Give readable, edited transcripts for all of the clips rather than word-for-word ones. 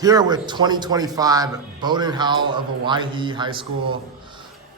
Here with 2025 Boden Howell of Owyhee High School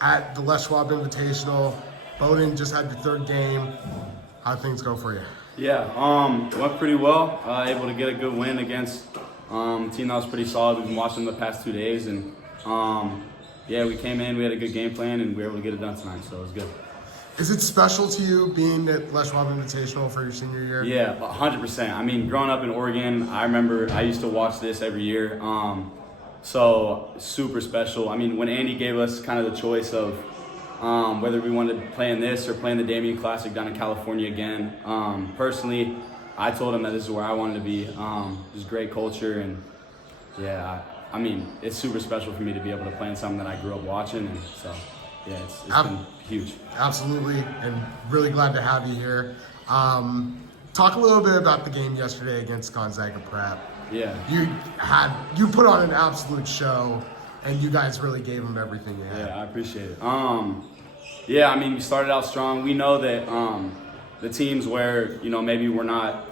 at the Les Schwab Invitational. Boden, just had your third game. How'd things go for you? Yeah, went pretty well. Able to get a good win against a team that was pretty solid. We've been watching them the past 2 days, and yeah, we came in, we had a good game plan, and we were able to get it done tonight, so it was good. Is it special to you being at Les Schwab Invitational for your senior year? Yeah, 100%. I mean, growing up in Oregon, I remember I used to watch this every year. So super special. I mean, when Andy gave us kind of the choice of whether we wanted to play in this or play in the Damien Classic down in California again, personally, I told him that this is where I wanted to be. Just great culture, and yeah, I mean, it's super special for me to be able to play in something that I grew up watching, and so yeah, it's been huge. Absolutely, and really glad to have you here. Talk a little bit about the game yesterday against Gonzaga Prep. Yeah. You put on an absolute show, and you guys really gave them everything you had. Yeah, I appreciate it. Yeah, I mean, we started out strong. We know that the teams where, maybe we're not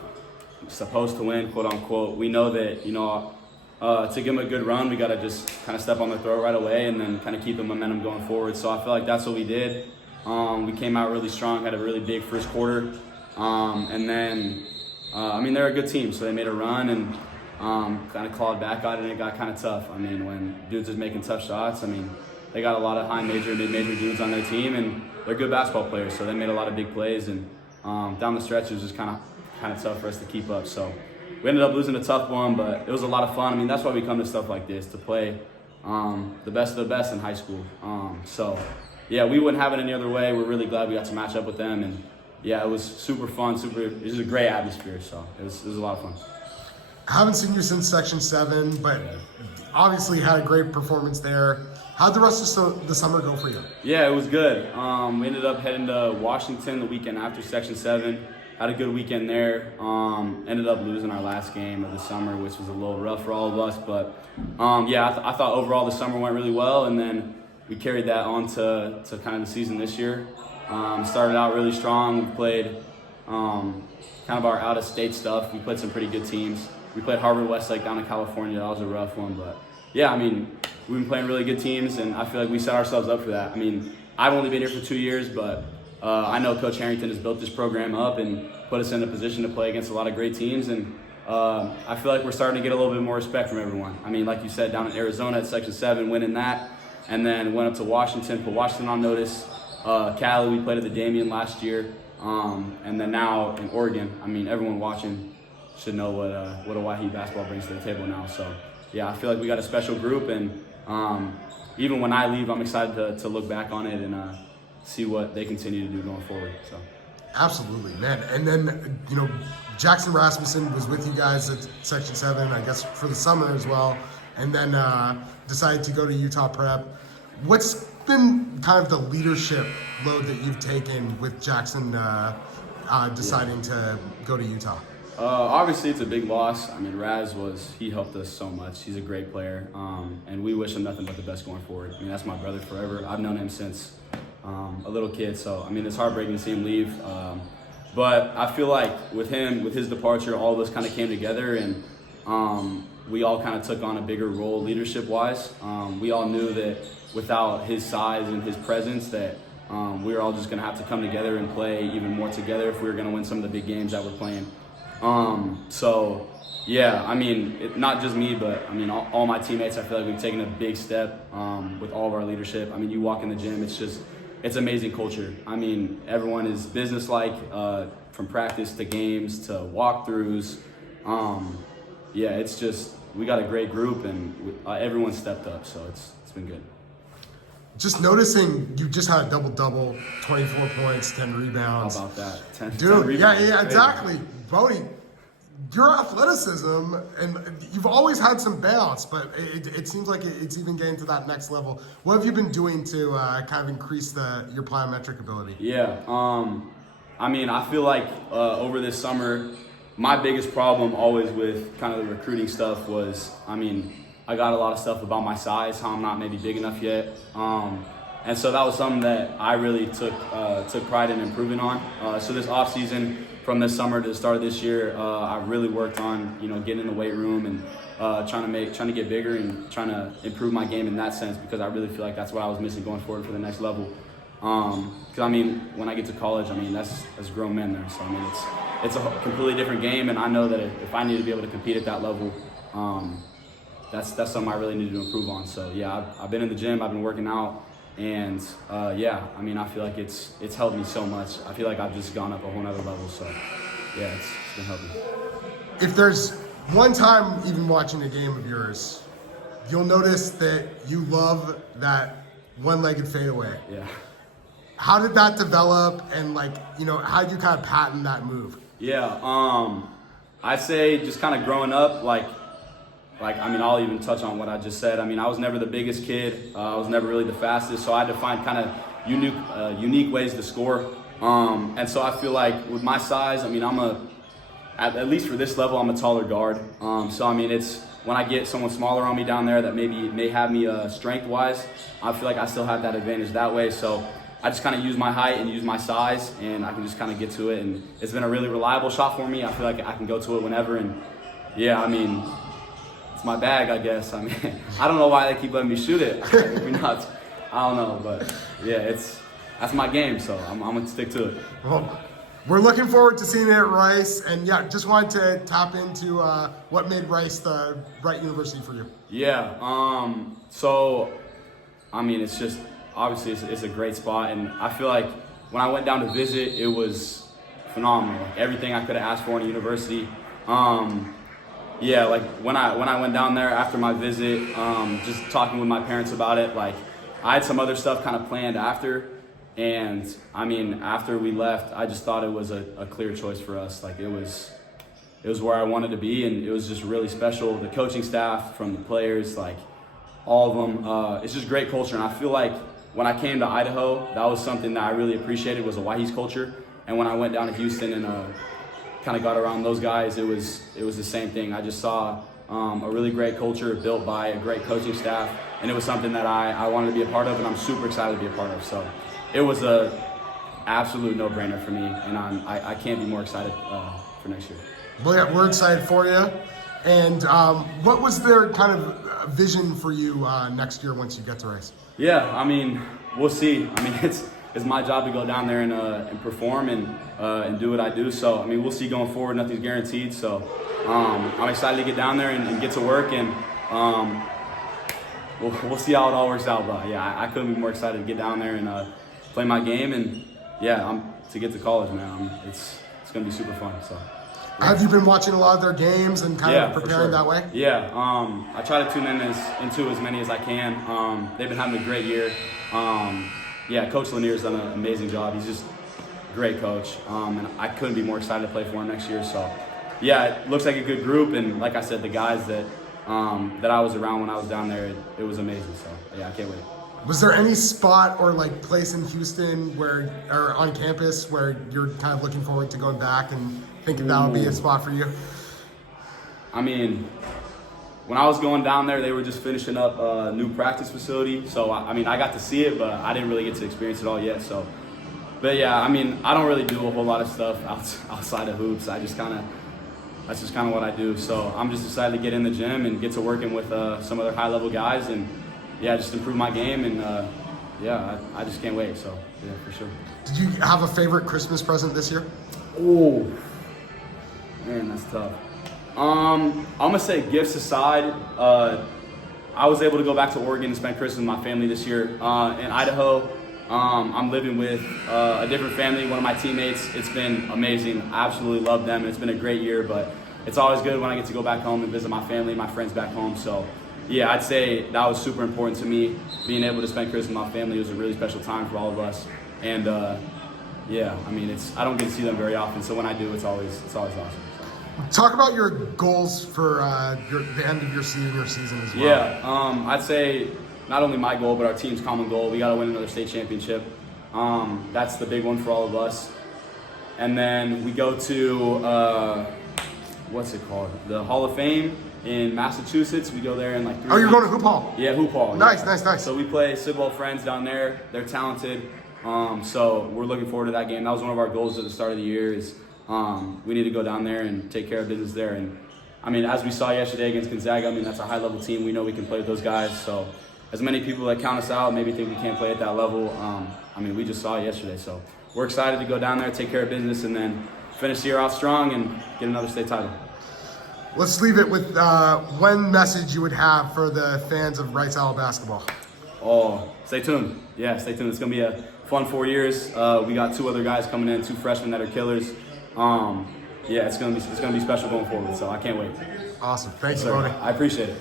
supposed to win, quote unquote, we know that, to give them a good run, we got to just kind of step on their throat right away and then kind of keep the momentum going forward. So I feel like that's what we did. We came out really strong, had a really big first quarter. And then, they're a good team, so they made a run and kind of clawed back at it, and it got kind of tough. I mean, when dudes is making tough shots, they got a lot of high major, mid-major dudes on their team, and they're good basketball players, so they made a lot of big plays. And down the stretch, it was just kind of tough for us to keep up. So we ended up losing a tough one, but it was a lot of fun. That's why we come to stuff like this, to play the best of the best in high school. So yeah, we wouldn't have it any other way. We're really glad we got to match up with them, and yeah, it was super fun. It was a great atmosphere, so it was a lot of fun. I haven't seen you since Section 7, but obviously had a great performance there. How'd the rest of the summer go for you? Yeah, it was good. We ended up heading to Washington the weekend after Section 7. Had a good weekend there. Ended up losing our last game of the summer, which was a little rough for all of us. But yeah, I thought overall the summer went really well, and then we carried that on to kind of the season this year. Started out really strong. We played kind of our out-of-state stuff. We played some pretty good teams. We played Harvard-Westlake down in California. That was a rough one, but yeah, we've been playing really good teams, and I feel like we set ourselves up for that. I've only been here for 2 years, but I know Coach Harrington has built this program up and put us in a position to play against a lot of great teams, and I feel like we're starting to get a little bit more respect from everyone. Like you said, down in Arizona at Section 7, winning that, and then went up to Washington, put Washington on notice. Cali, we played at the Damien last year, and then now in Oregon. Everyone watching should know what Owyhee basketball brings to the table now. So yeah, I feel like we got a special group, and even when I leave, I'm excited to look back on it and see what they continue to do going forward. So absolutely, man. And then Jackson Rasmussen was with you guys at Section 7, I guess for the summer as well, and then decided to go to Utah Prep. What's been kind of the leadership load that you've taken with Jackson deciding to go to Utah? Obviously, it's a big loss. Raz he helped us so much. He's a great player, and we wish him nothing but the best going forward. That's my brother forever. I've known him since a little kid, so it's heartbreaking to see him leave. But I feel like with his departure, all of us kind of came together, and we all kind of took on a bigger role leadership-wise. We all knew that without his size and his presence, that we were all just going to have to come together and play even more together if we were going to win some of the big games that we're playing. So yeah, not just me, but all my teammates. I feel like we've taken a big step with all of our leadership. You walk in the gym, it's amazing culture. Everyone is businesslike, from practice to games to walkthroughs. Yeah, we got a great group, and everyone stepped up, so it's been good. Just noticing you just had a double-double, 24 points, 10 rebounds. How about that? 10 Dude, rebounds. Yeah, exactly. Bodie, your athleticism, and you've always had some bounce, but it seems like it's even getting to that next level. What have you been doing to kind of increase your plyometric ability? Yeah, I feel like over this summer, my biggest problem always with kind of the recruiting stuff was, I got a lot of stuff about my size, how I'm not maybe big enough yet. And so that was something that I really took pride in improving on. So this off season, from this summer to the start of this year, I really worked on, getting in the weight room and trying to get bigger and trying to improve my game in that sense, because I really feel like that's what I was missing going forward for the next level. Because when I get to college, that's grown men there. So it's a completely different game, and I know that if I need to be able to compete at that level, that's something I really need to improve on. So yeah, I've been in the gym, I've been working out, and I feel like it's helped me so much. I feel like I've just gone up a whole nother level. So yeah, it's been helping. If there's one time even watching a game of yours, you'll notice that you love that one-legged fadeaway. Yeah. How did that develop, and how did you kind of patent that move? Yeah, I'd say just kind of growing up, I'll even touch on what I just said. I was never the biggest kid. I was never really the fastest, so I had to find kind of unique ways to score. And so I feel like with my size, at least for this level, I'm a taller guard. It's when I get someone smaller on me down there that may have me strength-wise, I feel like I still have that advantage that way. So I just kind of use my height and use my size, and I can just kind of get to it. And it's been a really reliable shot for me. I feel like I can go to it whenever. And yeah, it's my bag, I guess. I don't know why they keep letting me shoot it. I don't know, but yeah, that's my game. So I'm gonna stick to it. Well, we're looking forward to seeing it at Rice, and yeah, just wanted to tap into what made Rice the right university for you. Yeah. It's just. Obviously, it's a great spot, and I feel like when I went down to visit, it was phenomenal. Everything I could have asked for in a university. When I went down there after my visit, just talking with my parents about it, I had some other stuff kind of planned after, and after we left, I just thought it was a clear choice for us. It was where I wanted to be, and it was just really special. The coaching staff, from the players, all of them, it's just great culture, and I feel like when I came to Idaho, that was something that I really appreciated, was Owyhee's culture. And when I went down to Houston and kind of got around those guys, it was the same thing. I just saw a really great culture built by a great coaching staff, and it was something that I wanted to be a part of, and I'm super excited to be a part of. So it was a absolute no-brainer for me, and I can't be more excited for next year. Well, yeah, we're excited for you. And what was their kind of vision for you next year once you get to Rice? Yeah, we'll see. It's my job to go down there and perform and do what I do. So, we'll see going forward. Nothing's guaranteed. So, I'm excited to get down there and get to work, and we'll see how it all works out. But yeah, I couldn't be more excited to get down there and play my game, and yeah, to get to college, man. It's gonna be super fun. So. Have you been watching a lot of their games and kind of preparing that way? Yeah, I try to tune into as many as I can. They've been having a great year. Coach Lanier's done an amazing job. He's just a great coach, and I couldn't be more excited to play for him next year. So, yeah, it looks like a good group, and like I said, the guys that I was around when I was down there, it was amazing. So, yeah, I can't wait. Was there any spot or place in Houston or on campus where you're kind of looking forward to going back and thinking that would be a spot for you? When I was going down there, they were just finishing up a new practice facility. So, I got to see it, but I didn't really get to experience it all yet. So, but yeah, I don't really do a whole lot of stuff outside of hoops. That's just kind of what I do. So I'm just excited to get in the gym and get to working with some other high-level guys, and yeah, just improve my game, and I just can't wait. So yeah, for sure. Did you have a favorite Christmas present this year? Oh, man, that's tough. I'm gonna say gifts aside, I was able to go back to Oregon and spend Christmas with my family this year. In Idaho, I'm living with a different family, one of my teammates. It's been amazing. I absolutely love them, and it's been a great year, but it's always good when I get to go back home and visit my family, my friends back home. So yeah, I'd say that was super important to me. Being able to spend Christmas with my family was a really special time for all of us. And I don't get to see them very often, so when I do, it's always awesome. Talk about your goals for the end of your senior season as well. Yeah, I'd say not only my goal, but our team's common goal. We got to win another state championship. That's the big one for all of us. And then we go to, what's it called? The Hall of Fame in Massachusetts. We go there in 3 weeks. Oh, you're going to Hoop Hall? Yeah, Hoop Hall. Nice, yeah. nice. So we play Sidwell Friends down there. They're talented. So we're looking forward to that game. That was one of our goals at the start of the year, is we need to go down there and take care of business there. And I mean, as we saw yesterday against Gonzaga, I mean, that's a high-level team. We know we can play with those guys. So as many people that count us out maybe think we can't play at that level, I mean, we just saw it yesterday. So we're excited to go down there, take care of business, and then finish the year off strong and get another state title. Let's leave it with one message you would have for the fans of Wright Howell basketball. Oh, stay tuned. Yeah, stay tuned. It's going to be a fun 4 years. We got 2 other guys coming in, 2 freshmen that are killers. Yeah, it's gonna be special going forward. So I can't wait. Awesome. Thanks, Sir, Boden. I appreciate it.